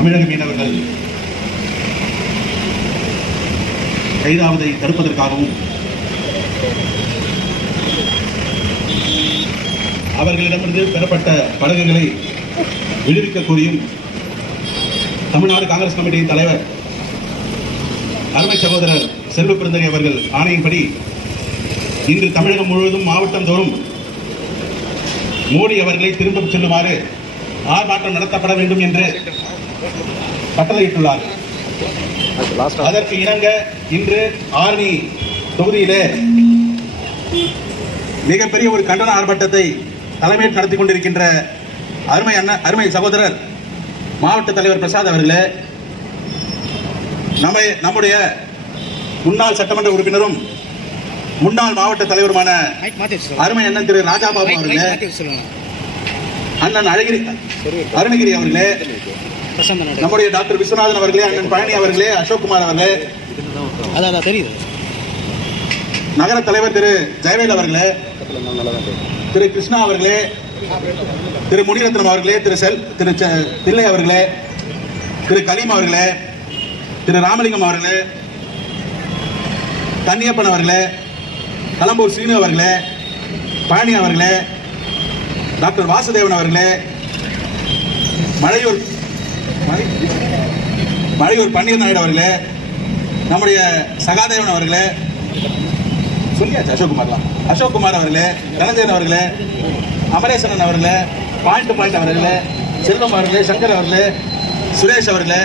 தமிழக மீனவர்கள் கைதாவதை தடுப்பதற்காகவும் அவர்களிடமிருந்து பெறப்பட்ட படகுகளை விடுவிக்க கோரியும் தமிழ்நாடு காங்கிரஸ் கமிட்டியின் தலைவர் அருமை சகோதரர் செல்வ பெருந்தகை அவர்கள் ஆணையின்படி இன்று தமிழகம் முழுவதும் மாவட்டம் தோறும் மோடி அவர்களை திரும்ப செல்லுமாறு ஆர்ப்பாட்டம் நடத்தப்பட வேண்டும் என்று கட்டளையிட்டுள்ளார் அதற்கு இணங்க இன்று ஆரணி தொகுதியிலே மிகப்பெரிய ஒரு கண்டன ஆர்ப்பாட்டத்தை தலைமையில் நடத்தி கொண்டிருக்கின்ற அருமை அண்ணன் அருமை சகோதரர் மாவட்ட தலைவர் பிரசாத் அவர்களே நம்ம நம்முடைய முன்னாள் சட்டமன்ற உறுப்பினரும் முன்னாள் மாவட்ட தலைவருமான அருமை அண்ணன் திரு ராஜாபாபு அவர்களே அண்ணன் அழகிரி அருணகிரி அவர்களே நம்முடைய டாக்டர் விஸ்வநாதன் அவர்களே அண்ணன் பழனி அவர்களே அசோக்குமார் அவர்களே. அதான் தெரியுது. நகர தலைவர் திரு ஜெயவேல் அவர்களே திரு கிருஷ்ணா அவர்களே திரு முனிரத்னம் அவர்களே திரு செல் திரு தில்லை அவர்களே திரு கலீம் அவர்களே திரு ராமலிங்கம் அவர்களே கன்னியப்பன் அவர்களே கலம்பூர் சீனு அவர்களே பழனி அவர்களே டாக்டர் வாசுதேவன் அவர்களே மழையூர் மழை- மழையூர் பன்னீர் நாயுடு அவர்களே. நம்முடைய சகாதேவன் அவர்களே. சொல்லியாச்சு அசோக்குமார்லாம். அசோக்குமார் அவர்களே தனஞ்சயன் அவர்களே அமரேசனன் அவர்களே பாயிண்ட் பாயிண்ட் அவர்களே செல்வம் அவர்களே சங்கர் அவர்களே சுரேஷ் அவர்களே.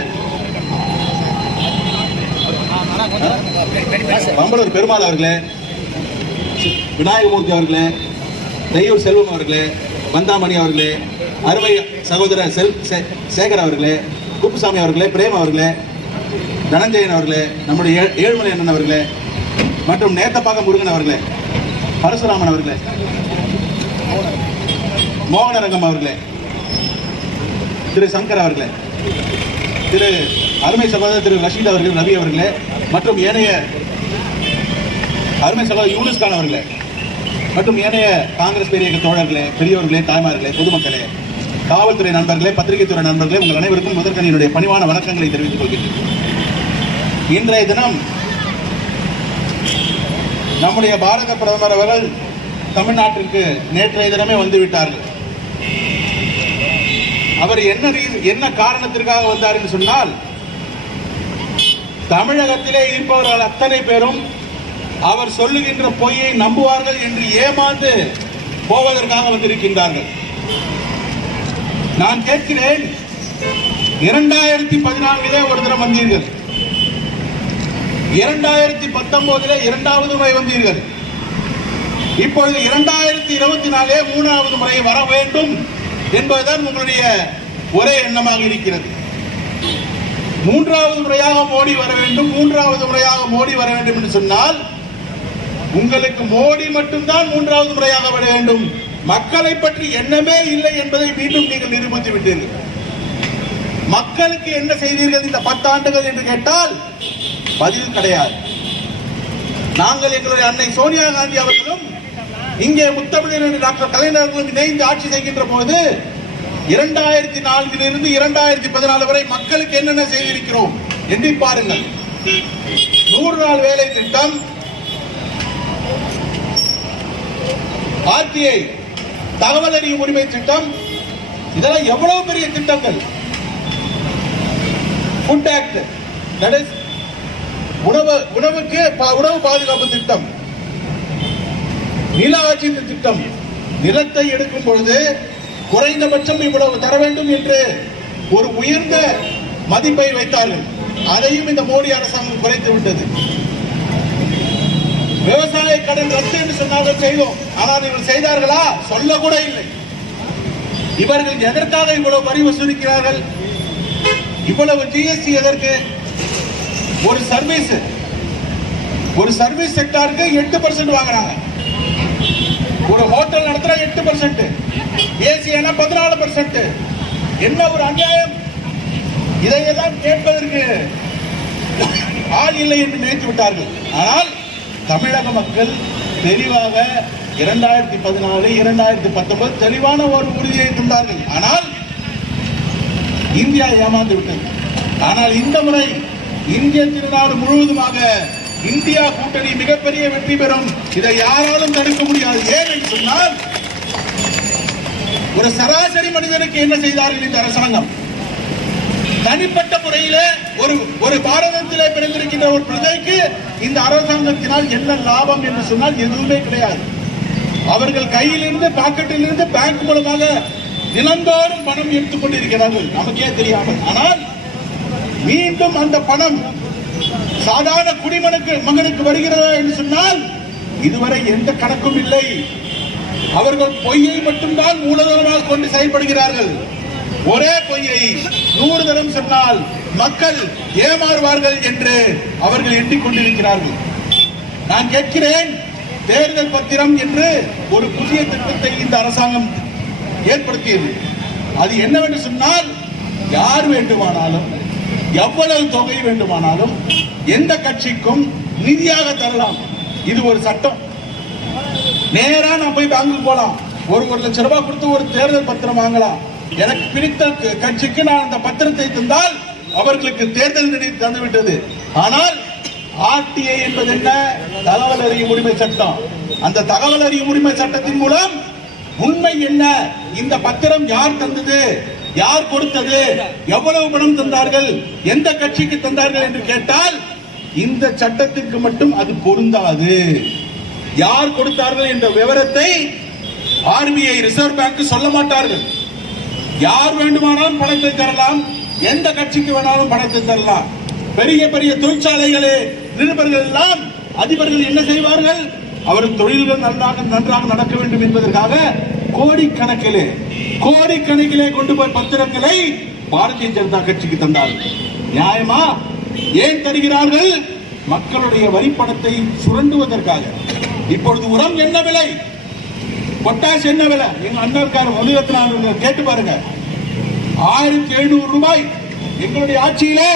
பம்பலூர் பெருமாள் அவர்களே விநாயகமூர்த்தி அவர்களே தெய்யூர் செல்வம் அவர்களே வந்தாமணி அவர்களே அருமை சகோதரர் செல் சே- சேகர் அவர்களே குப்புசாமி அவர்களே பிரேம் அவர்களே தனஞ்சயன் அவர்களே நம்முடைய ஏழ்- ஏழுமலை அண்ணன் அவர்களே மற்றும் நேத்தப்பாக முருகன் அவர்களே பரசுராமன் அவர்களே மோகனரங்கம் அவர்களே திரு சங்கர் அவர்களே திரு அருமை சகோதரர் திரு ரஷீத் அவர்கள் ரவி அவர்களே மற்றும் ஏனைய அருமை சகோதரர் யூனுஸ் கான் அவர்களே மற்றும் ஏனைய காங்கிரஸ் பெரிய தோழர்களே பெரியவர்களே தாய்மார்களே பொதுமக்களே காவல்துறை நண்பர்களே பத்திரிகைத்துறை நண்பர்களே உங்கள் அனைவருக்கும் முதற்கனியினுடைய பணிவான வணக்கங்களை தெரிவித்துக் கொள்கிறேன் இன்றைய தினம் நம்முடைய பாரத பிரதமர் அவர்கள் தமிழ்நாட்டிற்கு நேற்றைய தினமே வந்துவிட்டார்கள். அவர் என்ன ரீ- என்ன காரணத்திற்காக வந்தார் என்று சொன்னால் தமிழகத்திலே இருப்பவர்கள் அத்தனை பேரும் அவர் சொல்லுகின்ற பொய்யை நம்புவார்கள் என்று ஏமாந்து போவதற்காக வந்திருக்கின்றார்கள். நான் கேட்கிறேன் இரண்டாயிரத்தி பதினான்கிலே ஒரு தினம் வந்தீர்கள். இரண்டாயிரத்தி பத்தொன்பதிலே இரண்டாவது முறை வந்தீர்கள். இப்பொழுது இரண்டாயிரத்தி இருபத்தி நாலே மூணாவது முறை வர வேண்டும் என்பதுதான் உங்களுடைய ஒரே எண்ணமாக இருக்கிறது. மூன்றாவது முறையாக மோடி வர வேண்டும் மூன்றாவது முறையாக மோடி வர வேண்டும் என்று சொன்னால் உங்களுக்கு மோடி மட்டும்தான் மூன்றாவது முறையாக வர வேண்டும். மக்களை பற்றி எண்ணமே இல்லை என்பதை மீண்டும் நீங்கள் நிரூபித்து விட்டீர்கள். மக்களுக்கு என்ன செய்தீர்கள் இந்த பத்தாண்டுகள் என்று கேட்டால் பதில் கிடையாது. நாங்கள் எங்களுடைய அன்னை சோனியா காந்தி அவர்களும் இங்கே முத்தமிழர் டாக்டர் கலைஞர்களும் இணைந்து ஆட்சி செய்கின்ற போது இரண்டாயிரத்தி நான்கிலிருந்து இரண்டாயிரத்தி பதினாலு வரை மக்களுக்கு என்னென்ன செய்திருக்கிறோம் எண்ணி பாருங்கள். நூறு நாள் வேலை திட்டம் ஆர்டிஐ தகவல் அறியும் உரிமை திட்டம். இதெல்லாம் எவ்வளவு பெரிய திட்டங்கள்? ஃபுட் ஆக்ட் தட் இஸ் உணவு உணவுக்கு பா- உணவு பாதுகாப்பு திட்டம். நில ஆட்சி திட்டம். நிலத்தை எடுக்கும் பொழுது குறைந்தபட்சம் இவ்வளவு தர வேண்டும் என்று ஒரு உயர்ந்த மதிப்பை வைத்தார்கள். அதையும் இந்த மோடி அரசாங்கம் குறைத்து விட்டது. விவசாய கடன் ரத்து என்று சொன்னார்கள் செய்தோம். ஆனால் இவர்கள் செய்தார்களா? சொல்ல கூட இல்லை. இவர்கள் எதற்காக இவ்வளவு வரி வசூலிக்கிறார்கள்? இவ்வளவு ஜிஎஸ்டி எதற்கு? ஒரு சர்வீஸ் ஒரு சர்வீஸ் செக்டாருக்கு எட்டு பர்சன்ட் வாங்குறாங்க. ஒரு ஹோட்டல் நடத்துற எட்டு பர்சன்ட் ஏசி பதினாலு பர்சன்ட் என்ன ஒரு அநியாயம்? இதையெல்லாம் கேட்பதற்கு ஆள் இல்லை என்று நினைத்து விட்டார்கள். ஆனால் தமிழக மக்கள் தெளிவாக இரண்டாயிரத்தி பதினாலு இரண்டாயிரத்தி பத்தொன்பது தெளிவான ஒரு உறுதியை தந்தார்கள். ஆனால் இந்தியா ஏமாந்து விட்டது. ஆனால் இந்த முறை இந்திய திருநாடு முழுவதுமாக இந்தியா கூட்டணி மிகப்பெரிய வெற்றி பெறும். இதை யாராலும் தடுக்க முடியாது. ஏன் என்று சொன்னால் ஒரு சராசரி மனிதனுக்கு என்ன செய்தார்கள் இந்த அரசாங்கம்? தனிப்பட்ட முறையில ஒரு ஒரு பாரதத்திலே பிறந்திருக்கின்ற ஒரு பிரஜைக்கு இந்த அரசாங்கத்தினால் என்ன லாபம் என்று சொன்னால் எதுவுமே கிடையாது. அவர்கள் கையிலிருந்து பாக்கெட்டிலிருந்து பேங்க் மூலமாக தினந்தோறும் பணம் எடுத்துக் கொண்டிருக்கிறார்கள். நமக்கே தெரியாமல். ஆனால் மீண்டும் அந்த பணம் சாதாரண குடிமனுக்கு மகனுக்கு வருகிறதா என்று சொன்னால் இதுவரை எந்த கணக்கும் இல்லை. அவர்கள் பொய்யை மட்டும்தான் மூலதனமாக கொண்டு செயல்படுகிறார்கள். ஒரே பொய்யை நூறு தரம் சொன்னால் மக்கள் ஏமாறுவார்கள் என்று அவர்கள் எண்ணிக்கொண்டிருக்கிறார்கள். நான் கேட்கிறேன் தேர்தல் பத்திரம் என்று ஒரு புதிய திட்டத்தை இந்த அரசாங்கம் ஏற்படுத்தியது. அது என்னவென்று சொன்னால் யார் வேண்டுமானாலும் எவ்வளவு தொகை வேண்டுமானாலும் எந்த கட்சிக்கும் நிதியாக தரலாம். இது ஒரு சட்டம். நேரா நான் போய் பேங்குக்கு போகலாம் ஒரு ஒரு லட்சம் ரூபாய் கொடுத்து ஒரு தேர்தல் பத்திரம் வாங்கலாம். எனக்கு பிடித்த கட்சிக்கு நான் அந்த பத்திரத்தை தந்தால் அவர்களுக்கு தேர்தல் நிதி தந்துவிட்டது. ஆனால் ஆர்டிஐ என்பது என்ன? தகவல் அறியும் உரிமை சட்டம். அந்த தகவல் அறியும் உரிமை சட்டத்தின் மூலம் உண்மை என்ன? இந்த பத்திரம் யார் தந்தது? யார் கொடுத்தது? எவ்வளவு பணம் தந்தார்கள்? எந்த கட்சிக்கு தந்தார்கள் என்று கேட்டால் இந்த சட்டத்திற்கு மட்டும் அது பொருந்தாது. யார் கொடுத்தார்கள் என்ற விவரத்தை ஆர்பிஐ ரிசர்வ் பேங்க் சொல்ல மாட்டார்கள். யார் வேண்டுமானாலும் பணத்தை தரலாம் எந்த கட்சிக்கு வேணாலும் பணத்தை தரலாம். பெரிய பெரிய தொழிற்சாலைகளே நிருபர்கள் எல்லாம் அதிபர்கள் என்ன செய்வார்கள்? அவர் தொழில்கள் நன்றாக நன்றாக நடக்க வேண்டும் என்பதற்காக கோடிக்கணக்கிலே கோடிக்கணக்கிலே கொண்டு போய் பத்திரங்களை பாரதிய ஜனதா கட்சிக்கு தந்தார்கள் நியாயமா? ஏன் தருகிறார்கள்? மக்களுடைய வரிப்பணத்தை சுரண்டுவதற்காக. இப்பொழுது உரம் என்ன விலை? பொட்டாஷ் என்ன விலை? எங்க அண்ணன் இருக்காரு நாலு கேட்டு பாருங்க. ஆயிரத்தி எழுநூறு ரூபாய். எங்களுடைய ஆட்சியிலே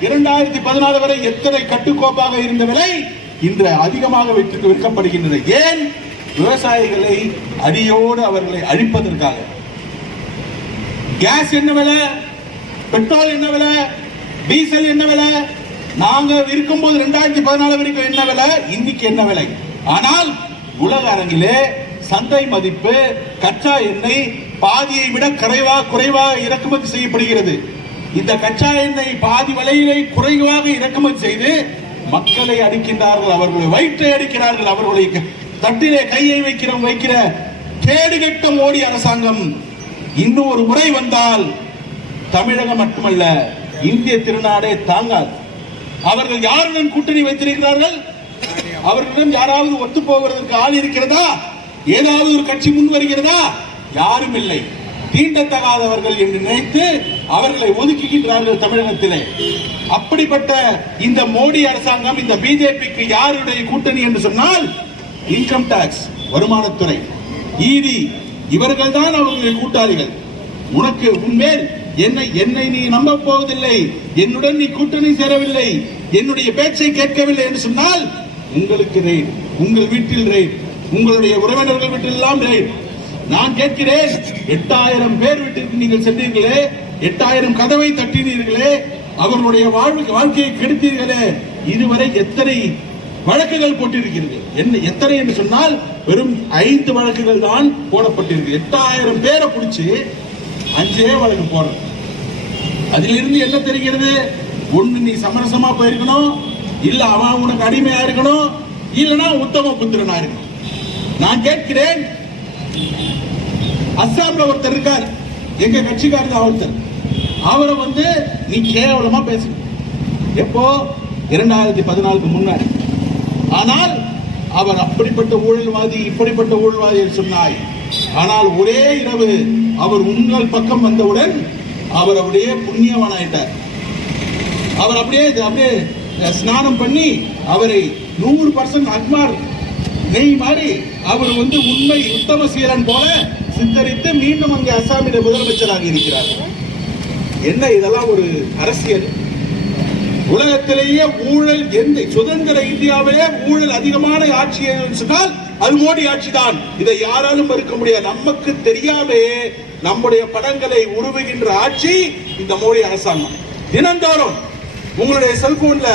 இரண்டாயிரத்தி பதினாலு வரை எத்தனை கட்டுக்கோப்பாக இருந்த விலை இன்று அதிகமாக விற்று விற்கப்படுகின்றது. ஏன்? விவசாயிகளை அடியோடு அவர்களை அழிப்பதற்காக. கேஸ் என்ன விலை? பெட்ரோல் என்ன விலை? டீசல் என்ன விலை? நாங்க இருக்கும்போது ரெண்டாயிரத்தி பதினாலு வரைக்கும் என்ன விலை? இன்னைக்கு என்ன விலை? ஆனால் உலக அரங்கிலே சந்தை மதிப்பு கச்சா எண்ணெய் பாதியை விட குறைவா குறைவாக இறக்குமதி செய்யப்படுகிறது. இந்த கச்சா எண்ணெய் பாதி விலையிலே குறைவாக இறக்குமதி செய்து மக்களை அடிக்கின்றார்கள் அவர்களை வயிற்றை அடிக்கிறார்கள் அவர்களை தட்டிலே கையை வைக்கிற வைக்கிற கேடுகெட்ட மோடி அரசாங்கம் இன்னும் ஒரு முறை வந்தால் தமிழகம் மட்டுமல்ல இந்திய திருநாடே தாங்காது. அவர்கள் யாருடன் கூட்டணி வைத்திருக்கிறார்கள்? அவர்களிடம் யாராவது ஒத்து போவதற்கு ஆள் இருக்கிறதா? ஏதாவது ஒரு கட்சி முன் வருகிறதா யாரும் இல்லை. தீண்டத்தகாதவர்கள் என்று நினைத்து அவர்களை ஒதுக்குகின்றார்கள் தமிழகத்திலே. அப்படிப்பட்ட இந்த மோடி அரசாங்கம் இந்த பிஜேபிக்கு யாருடைய கூட்டணி என்று சொன்னால் இன்கம் டாக்ஸ் வருமானத்துறை. இடி இவர்கள் தான் அவர்களுடைய கூட்டாளிகள். உனக்கு உன்மேல் என்னை என்னை நீ நம்ப போவதில்லை. என்னுடன் நீ கூட்டணி சேரவில்லை. என்னுடைய பேச்சை கேட்கவில்லை என்று சொன்னால் உங்களுக்கு ரெய்ட் உங்கள் வீட்டில் ரெய்ட் உங்களுடைய உறவினர்கள் வீட்டில் ரெய்ட் நான் கேட்கிறேன் எட்டாயிரம் பேர் வீட்டிற்கு நீங்கள் சென்றீர்களே எட்டாயிரம் கதவை தட்டினீர்களே அவர்களுடைய வாழ்வு வாழ்க்கையை கெடுத்தீர்களே இதுவரை எத்தனை வழக்குகள் போட்டிருக்கிறது? என்ன எத்தனை என்று சொன்னால் வெறும் ஐந்து வழக்குகள் தான் போடப்பட்டிருக்கு. எட்டாயிரம் பேரை பிடிச்சி அஞ்சே வழக்கு போடுறது அதிலிருந்து என்ன தெரிகிறது? ஒண்ணு நீ சமரசமா போயிருக்கணும் இல்ல அவன் உனக்கு அடிமையா இருக்கணும் இல்லைன்னா உத்தம புத்திரனா இருக்கணும். நான் கேட்கிறேன். அஸ்ஸாம்ல ஒருத்தர் இருக்கார். எங்க கட்சிக்காரர் தான் ஒருத்தர். அவரை வந்து நீ கேவலமா பேசு எப்போ? இரண்டாயிரத்தி பதினாலுக்கு முன்னாடி. ஆனால் அவர் அப்படிப்பட்ட ஊழல்வாதி இப்படிப்பட்ட ஊழல்வாதி சொன்னாய். ஆனால் ஒரே இரவு அவர் உங்கள் பக்கம் வந்தவுடன் அவர் அப்படியே புண்ணியவானாயிட்டார். அவர் அப்படியே அப்படியே ஸ்நானம் பண்ணி அவரை நூறு பர்சன்ட் அக்மார் நெய் மாதிரி அவர் வந்து உண்மை உத்தம சீலன் போல சித்தரித்து மீண்டும் அங்கே அசாமில முதலமைச்சராக இருக்கிறார். என்ன இதெல்லாம் ஒரு அரசியல்? உலகத்திலேயே ஊழல் எந்த சுதந்திர இந்தியாவிலே ஊழல் அதிகமான ஆட்சி சொன்னால் அது மோடி ஆட்சி தான் இதை யாராலும் மறுக்க முடியாது. நமக்கு தெரியாமே நம்முடைய படங்களை உருவுகின்ற ஆட்சி இந்த மோடி அரசாங்கம். தினந்தோறும் உங்களுடைய செல்போன்ல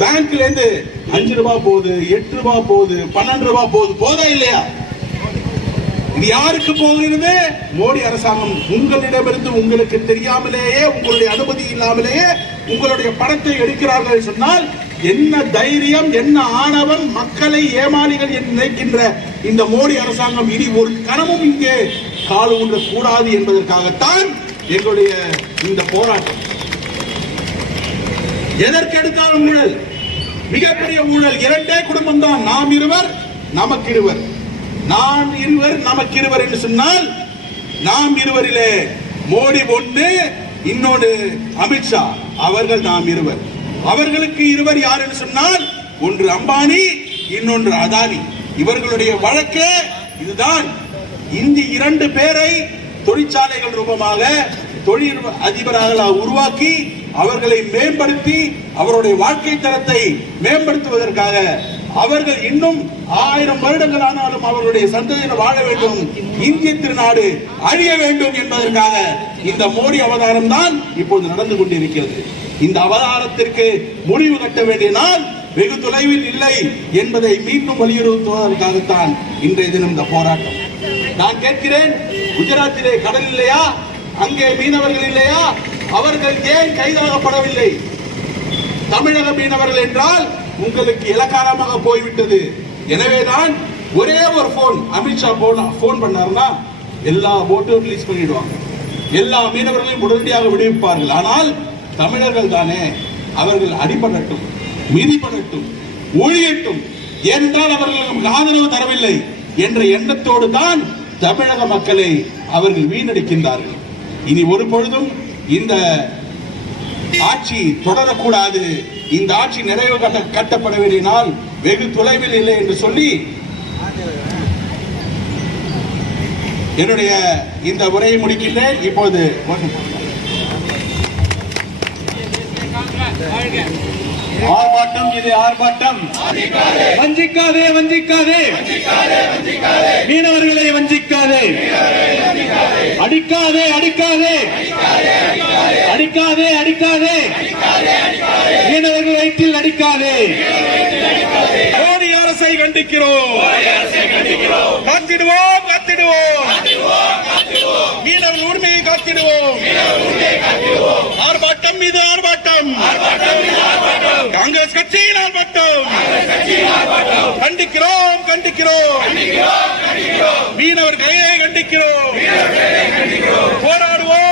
பேங்க்ல இருந்து அஞ்சு ரூபாய் போகுது எட்டு ரூபாய் போகுது பன்னெண்டு ரூபாய் போகுது போதா இல்லையா? இது யாருக்கு போகிறது? மோடி அரசாங்கம் உங்களிடமிருந்து உங்களுக்கு தெரியாமலேயே உங்களுடைய அனுமதி இல்லாமலேயே உங்களுடைய பணத்தை எடுக்கிறார்கள் சொன்னால் என்ன தைரியம் என்ன ஆணவம் மக்களை ஏமாளிகள் என்று நினைக்கின்ற இந்த மோடி அரசாங்கம் இனி ஒரு கணமும் இங்கே கால் ஊன்ற கூடாது என்பதற்காகத்தான் எங்களுடைய இந்த போராட்டம். எதற்கு எடுத்தாலும் ஊழல்? மிகப்பெரிய ஊழல் இரண்டே குடும்பம் தான் நாம் இருவர் நமக்கு இருவர் நாம் இருவர் நமக்கு இருவர் என்று சொன்னால் நாம் இருவரிலே மோடி ஒன்று இன்னொன்று அமித்ஷா. அவர்கள் நாம் இருவர். அவர்களுக்கு இருவர் யார் என்று சொன்னால் ஒன்று அம்பானி இன்னொன்று அதானி. இவர்களுடைய வழக்கு இதுதான். இந்த இரண்டு பேரை தொழிற்சாலைகள் ரூபமாக தொழில் அதிபராக உருவாக்கி அவர்களை மேம்படுத்தி அவருடைய வாழ்க்கை தரத்தை மேம்படுத்துவதற்காக அவர்கள் இன்னும் ஆயிரம் வருடங்கள் ஆனாலும் அவர்களுடைய சந்ததியினர் வாழ வேண்டும் இந்திய திருநாடு அழிய வேண்டும் என்பதற்காக இந்த மோடி அவதாரம் தான் இப்போது நடந்து கொண்டிருக்கிறது. இந்த அவதாரத்திற்கு முடிவு கட்ட வேண்டிய நாள் வெகு தொலைவில் இல்லை என்பதை மீண்டும் வலியுறுத்துவதற்காகத்தான் இன்றைய தினம் இந்த போராட்டம். நான் கேட்கிறேன் குஜராத்திலே கடல் இல்லையா? அங்கே மீனவர்கள் இல்லையா? அவர்கள் ஏன் கைதாகப்படவில்லை? தமிழக மீனவர்கள் என்றால் உங்களுக்கு இலக்காரமாக போய்விட்டது. எனவேதான் ஒரே ஒரு போன் அமித்ஷா போன் போன் பண்ணாருன்னா எல்லா போட்டும் ரிலீஸ் பண்ணிடுவாங்க. எல்லா மீனவர்களையும் உடனடியாக விடுவிப்பார்கள். ஆனால் தமிழர்கள் தானே அவர்கள் அடிபடட்டும் மிதிபடட்டும் ஒழியட்டும் என்றால் அவர்கள் நமக்கு ஆதரவு தரவில்லை என்ற எண்ணத்தோடு தான் தமிழக மக்களை அவர்கள் வீணடிக்கின்றார்கள். இனி ஒரு பொழுதும் இந்த ஆட்சி தொடரக்கூடாது. இந்த ஆட்சி நிறைவு கட்ட வெகு தொலைவில் இல்லை என்று சொல்லி என்னுடைய இந்த உரையை முடிக்கின்றேன். இப்போது ஆர்ப்பாட்டம் இது ஆர்ப்பாட்டம். வஞ்சிக்காதே வஞ்சிக்காதே. மீனவர்களை வஞ்சிக்காதே. அடிக்காதே அடிக்காதே. அடிக்காதே அடிக்காதே. மீனவர்கள் வயிற்றில் அடிக்காதே. மோடி அரசை கண்டிக்கிறோம். காத்திடுவோம் காத்திடுவோம். மீனவர்கள் உரிமையை காத்திடுவோம். ஆர்ப்பாட்டம் மீது ஆர்ப்பாட்டம் காங்கிரஸ் கட்சியின் ஆர்ப்பாட்டம். கண்டிக்கிறோம் கண்டிக்கிறோம். மீனவர்களை கண்டிக்கிறோம். போராடுவோம் போராடுவோம்.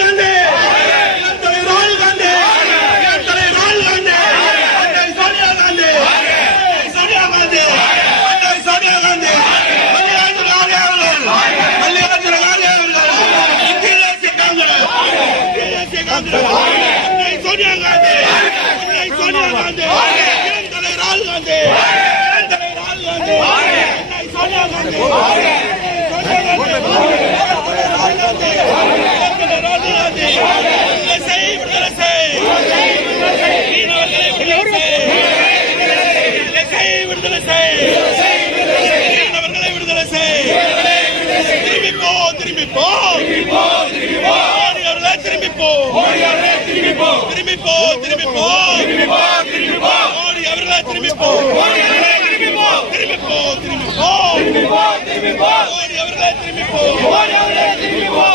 விடுதலை செய் போ திரும்பி போ மோடி அவர்களே திரும்பி போ மோடி அவர்களே திரும்பி போ